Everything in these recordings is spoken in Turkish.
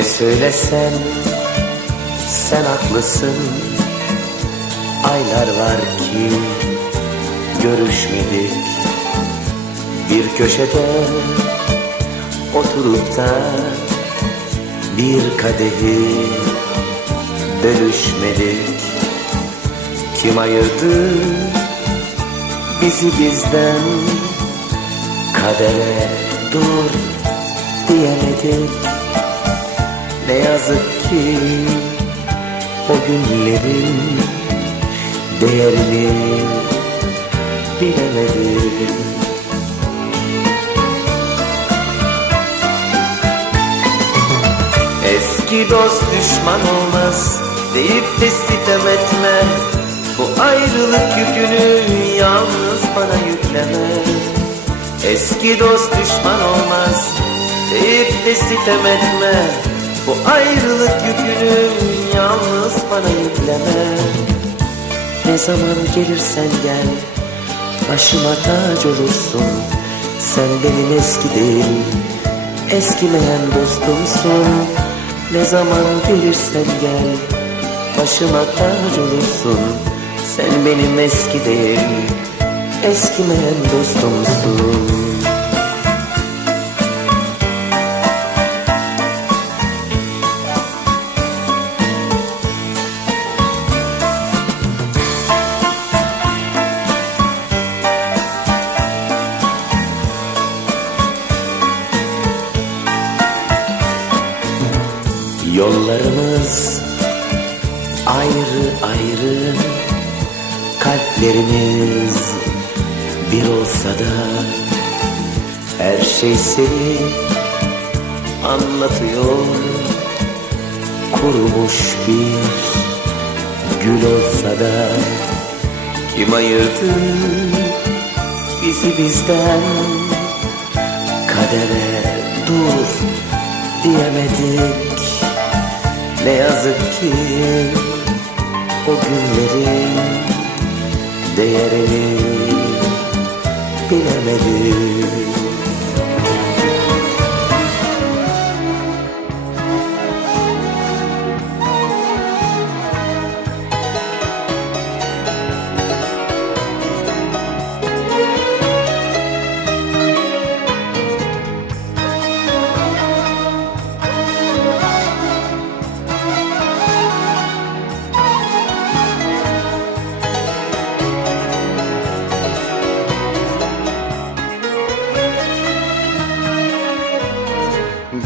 Ne söylesen sen haklısın. Aylar var ki görüşmedik Bir köşede oturup da Bir kadehi bölüşmedik. Kim ayırdı bizi bizden? Kadere dur diyemedik Ne yazık ki o günlerin değerini bilemedim. Eski dost düşman olmaz deyip de sitem etme. Bu ayrılık yükünü yalnız bana yükleme. Eski dost düşman olmaz deyip de sitem etme Bu ayrılık yükünü yalnız bana yükleme. Ne zaman gelirsen gel başıma tac olursun. Sen benim eski değil eskimeyen dostumsun. Ne zaman gelirsen gel başıma tac olursun. Sen benim eski değil eskimeyen dostumsun Yollarımız ayrı ayrı Kalplerimiz bir olsa da Her şey seni anlatıyor. Kurumuş bir gül olsa da Kim ayırdı bizi bizden? Kadere dur diyemedik ne yazık ki o günlerin değerini bilemedim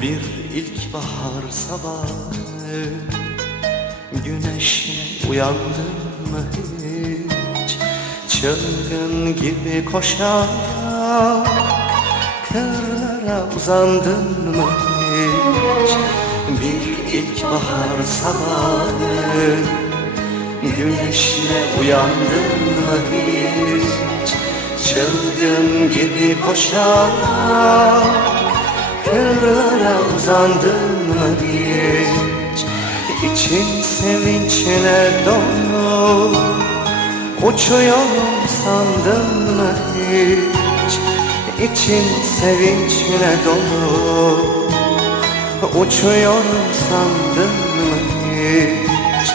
Bir ilkbahar sabahı. Güneşle uyandın mı hiç? Çılgın gibi koşarak Kırlara uzandın mı hiç? Bir ilkbahar sabahı. Güneşle uyandın mı hiç? Çılgın gibi koşarak Kırlara uzandın mı hiç? İçin sevinçle dolu. Uçuyorum sandın mı hiç? İçin sevinçle dolu. Uçuyorum sandın mı hiç?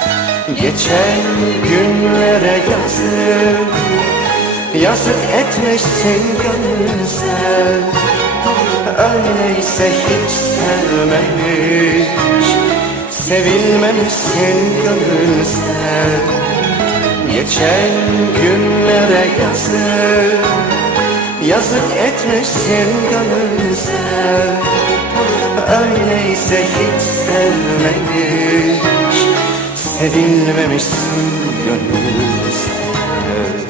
Geçen günlere yazık. Yazık etmişsin gönül sen Öyleyse hiç sevmemiş. Sevilmemişsin gönül sen. Geçen günlere yazık. Yazık etmişsin gönül sen. Öyleyse hiç sevmemiş. Sevilmemişsin gönül sen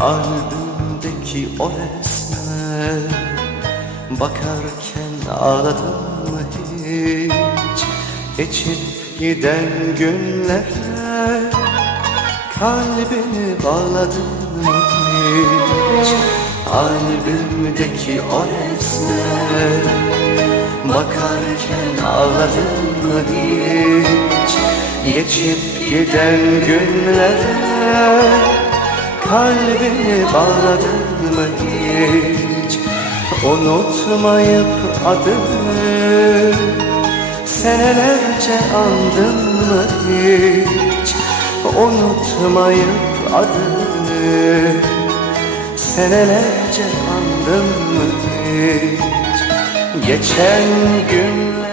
Albümdeki o resme Bakarken ağladın mı hiç. Geçip giden günlere Kalbini bağladın mı hiç. Albümdeki o resme Bakarken ağladın mı hiç. Geçip giden günlere Kalbini bağladın mı hiç? Unutmayıp adını Senelerce andın mı hiç? Unutmayıp adını Senelerce andın mı hiç? Geçen gün